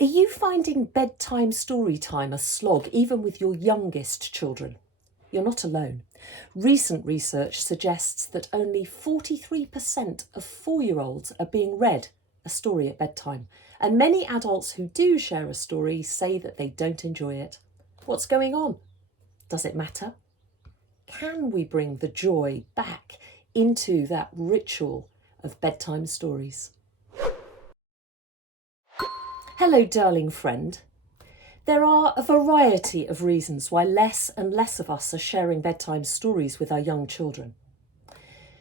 Are you finding bedtime story time a slog, even with your youngest children? You're not alone. Recent research suggests that only 43% of 4-year-olds are being read a story at bedtime, and many adults who do share a story say that they don't enjoy it. What's going on? Does it matter? Can we bring the joy back into that ritual of bedtime stories? Hello, darling friend. There are a variety of reasons why less and less of us are sharing bedtime stories with our young children.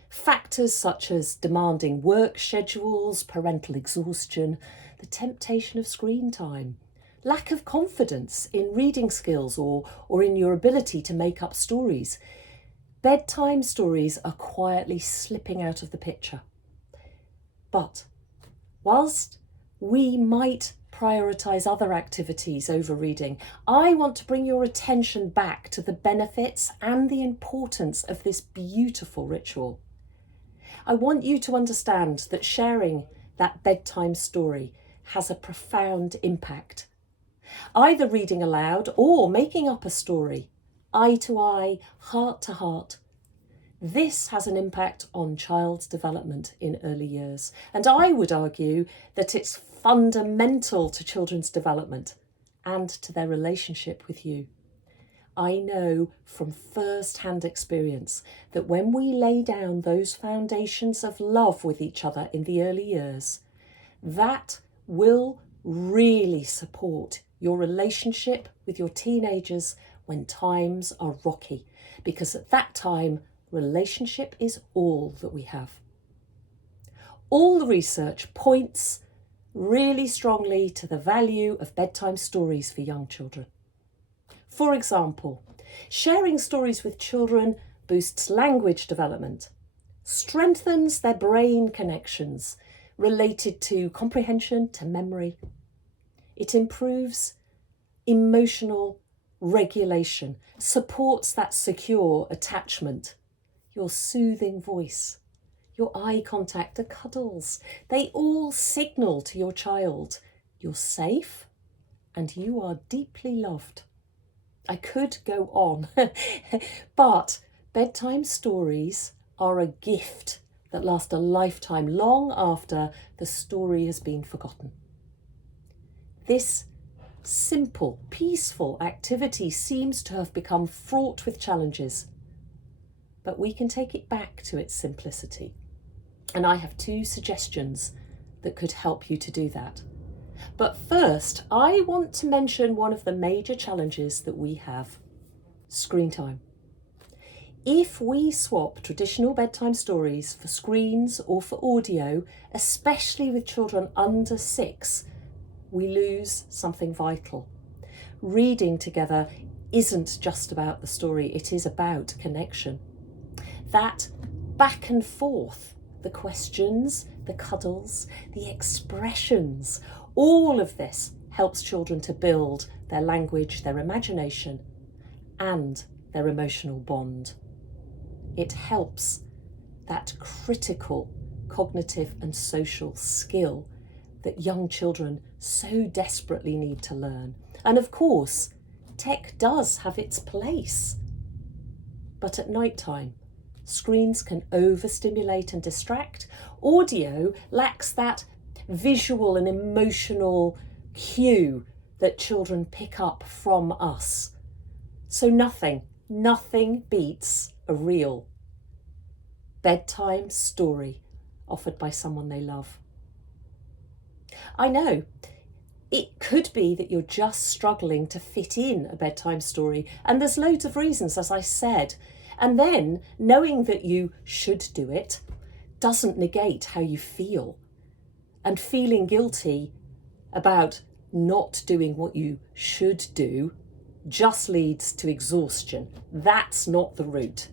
Factors such as demanding work schedules, parental exhaustion, the temptation of screen time, lack of confidence in reading skills or in your ability to make up stories. Bedtime stories are quietly slipping out of the picture. But whilst we might prioritise other activities over reading, I want to bring your attention back to the benefits and the importance of this beautiful ritual. I want you to understand that sharing that bedtime story has a profound impact. Either reading aloud or making up a story, eye to eye, heart to heart. This has an impact on child's development in early years, and I would argue that it's fundamental to children's development and to their relationship with you. I know from first-hand experience that when we lay down those foundations of love with each other in the early years, that will really support your relationship with your teenagers when times are rocky, because at that time, relationship is all that we have. All the research points really strongly to the value of bedtime stories for young children. For example, sharing stories with children boosts language development, strengthens their brain connections related to comprehension, to memory. It improves emotional regulation, supports that secure attachment. Your soothing voice, your eye contact, the cuddles, they all signal to your child you're safe and you are deeply loved. I could go on, but bedtime stories are a gift that last a lifetime, long after the story has been forgotten. This simple, peaceful activity seems to have become fraught with challenges, but we can take it back to its simplicity. And I have 2 suggestions that could help you to do that. But first, I want to mention one of the major challenges that we have: screen time. If we swap traditional bedtime stories for screens or for audio, especially with children under 6, we lose something vital. Reading together isn't just about the story, it is about connection. That back and forth, the questions, the cuddles, the expressions, all of this helps children to build their language, their imagination, and their emotional bond. It helps that critical cognitive and social skill that young children so desperately need to learn. And of course, tech does have its place. But at night time, screens can overstimulate and distract. Audio lacks that visual and emotional cue that children pick up from us. So nothing beats a real bedtime story offered by someone they love. I know, it could be that you're just struggling to fit in a bedtime story, and there's loads of reasons, as I said. And then knowing that you should do it doesn't negate how you feel. And feeling guilty about not doing what you should do just leads to exhaustion. That's not the route.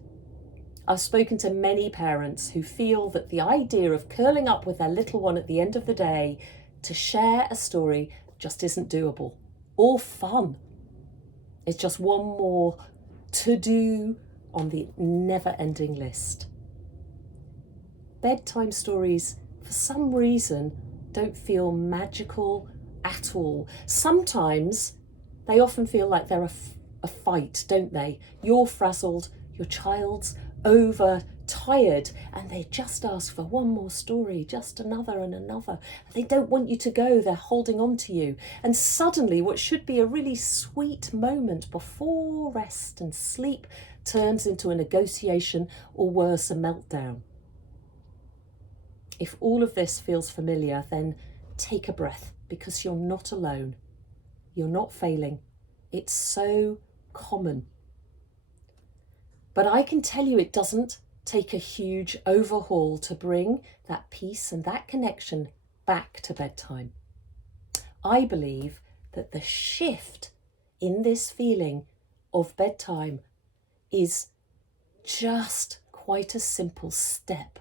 I've spoken to many parents who feel that the idea of curling up with their little one at the end of the day to share a story just isn't doable or fun. It's just one more to do on the never-ending list. Bedtime stories, for some reason, don't feel magical at all. Sometimes they often feel like they're a fight, don't they? You're frazzled, your child's overtired, and they just ask for one more story, just another and another. They don't want you to go, they're holding on to you. And suddenly what should be a really sweet moment before rest and sleep turns into a negotiation, or worse, a meltdown. If all of this feels familiar, then take a breath, because you're not alone. You're not failing. It's so common. But I can tell you it doesn't take a huge overhaul to bring that peace and that connection back to bedtime. I believe that the shift in this feeling of bedtime is just quite a simple step,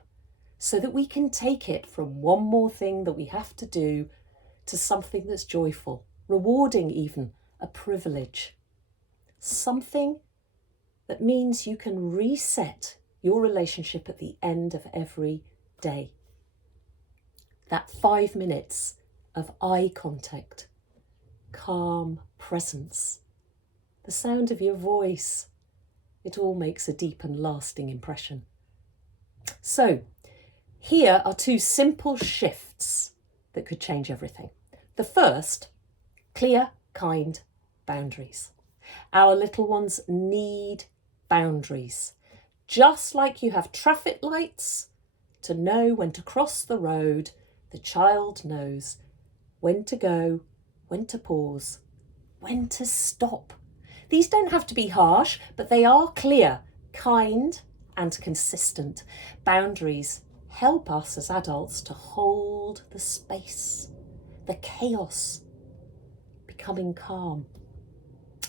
so that we can take it from one more thing that we have to do to something that's joyful, rewarding even, a privilege. Something that means you can reset your relationship at the end of every day. That 5 minutes of eye contact, calm presence, the sound of your voice, it all makes a deep and lasting impression. So, here are 2 simple shifts that could change everything. The first, clear, kind boundaries. Our little ones need boundaries. Just like you have traffic lights to know when to cross the road, the child knows when to go, when to pause, when to stop. These don't have to be harsh, but they are clear, kind, and consistent. Boundaries help us as adults to hold the space, the chaos, becoming calm.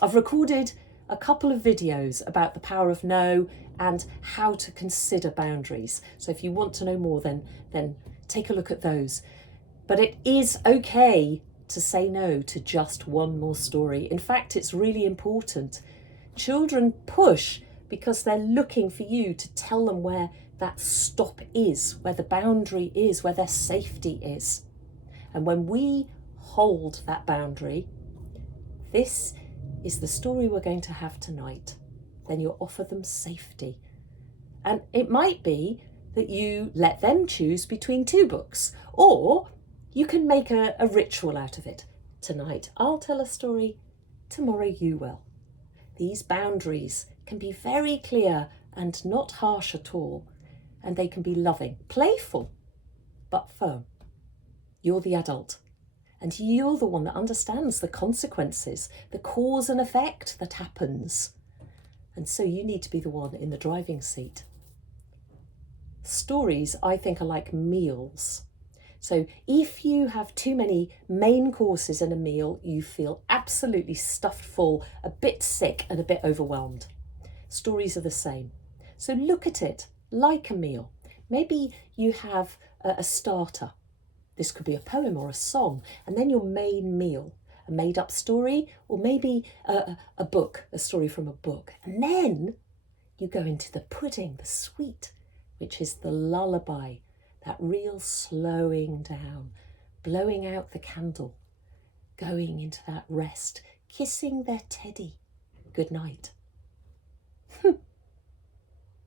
I've recorded a couple of videos about the power of no and how to consider boundaries. So if you want to know more, then take a look at those. But it is okay to say no to just one more story. In fact, it's really important. Children push because they're looking for you to tell them where that stop is, where the boundary is, where their safety is. And when we hold that boundary, this is the story we're going to have tonight, then you offer them safety. And it might be that you let them choose between 2 books, or you can make a ritual out of it. Tonight I'll tell a story, tomorrow you will. These boundaries can be very clear and not harsh at all, and they can be loving, playful, but firm. You're the adult, and you're the one that understands the consequences, the cause and effect that happens. And so you need to be the one in the driving seat. Stories, I think, are like meals. So if you have too many main courses in a meal, you feel absolutely stuffed full, a bit sick and a bit overwhelmed. Stories are the same. So look at it like a meal. Maybe you have a starter. This could be a poem or a song, and then your main meal, a made-up story, or maybe a book, a story from a book. And then you go into the pudding, the sweet, which is the lullaby, that real slowing down, blowing out the candle, going into that rest, kissing their teddy good night.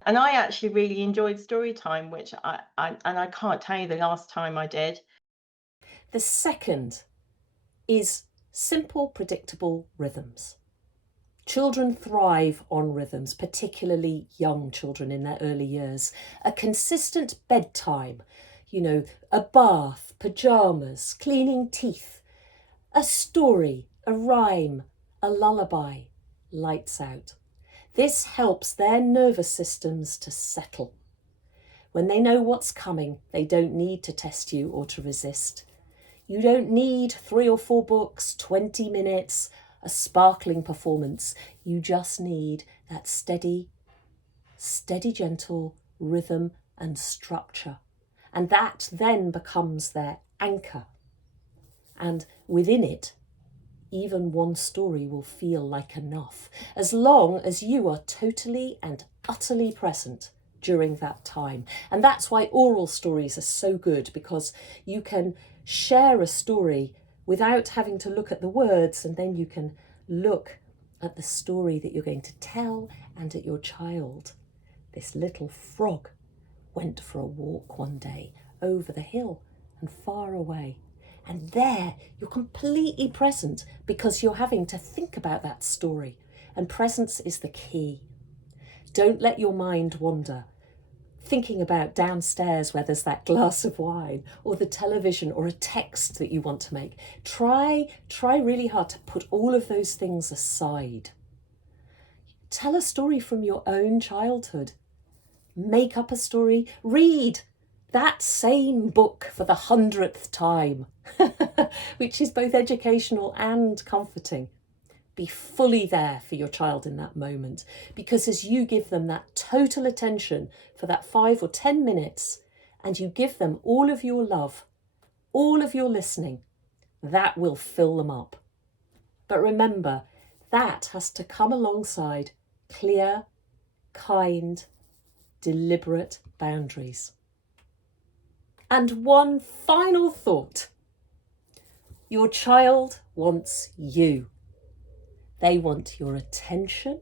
And I actually really enjoyed story time, which I can't tell you the last time I did. The second is simple, predictable rhythms. Children thrive on rhythms, particularly young children in their early years. A consistent bedtime, a bath, pyjamas, cleaning teeth, a story, a rhyme, a lullaby, lights out. This helps their nervous systems to settle. When they know what's coming, they don't need to test you or to resist. You don't need 3 or 4 books, 20 minutes, a sparkling performance. You just need that steady, gentle rhythm and structure. And that then becomes their anchor. And within it, even one story will feel like enough, as long as you are totally and utterly present during that time. And that's why oral stories are so good, because you can share a story without having to look at the words, and then you can look at the story that you're going to tell and at your child. This little frog went for a walk one day over the hill and far away. And there you're completely present because you're having to think about that story. And presence is the key. Don't let your mind wander, thinking about downstairs where there's that glass of wine or the television or a text that you want to make. Try really hard to put all of those things aside. Tell a story from your own childhood. Make up a story. Read that same book for the 100th time, which is both educational and comforting. Be fully there for your child in that moment, because as you give them that total attention for that 5 or 10 minutes, and you give them all of your love, all of your listening, that will fill them up. But remember, that has to come alongside clear, kind, deliberate boundaries. And one final thought. Your child wants you. They want your attention,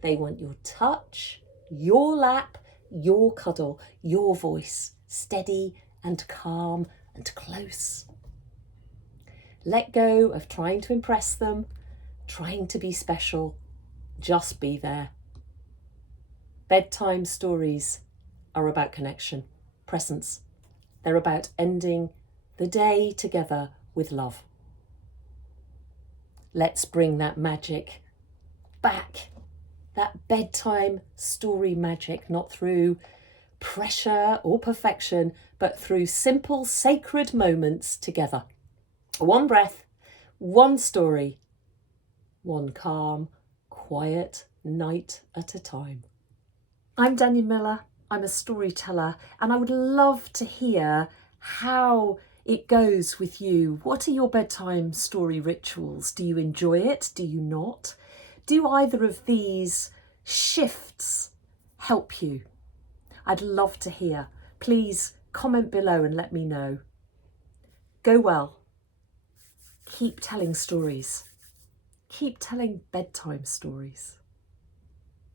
they want your touch, your lap, your cuddle, your voice, steady and calm and close. Let go of trying to impress them, trying to be special. Just be there. Bedtime stories are about connection, presence. They're about ending the day together with love. Let's bring that magic back, that bedtime story magic, not through pressure or perfection, but through simple, sacred moments together. One breath, one story, one calm, quiet night at a time. I'm Danyah Miller. I'm a storyteller, and I would love to hear how it goes with you. What are your bedtime story rituals? Do you enjoy it? Do you not? Do either of these shifts help you? I'd love to hear. Please comment below and let me know. Go well. Keep telling stories. Keep telling bedtime stories.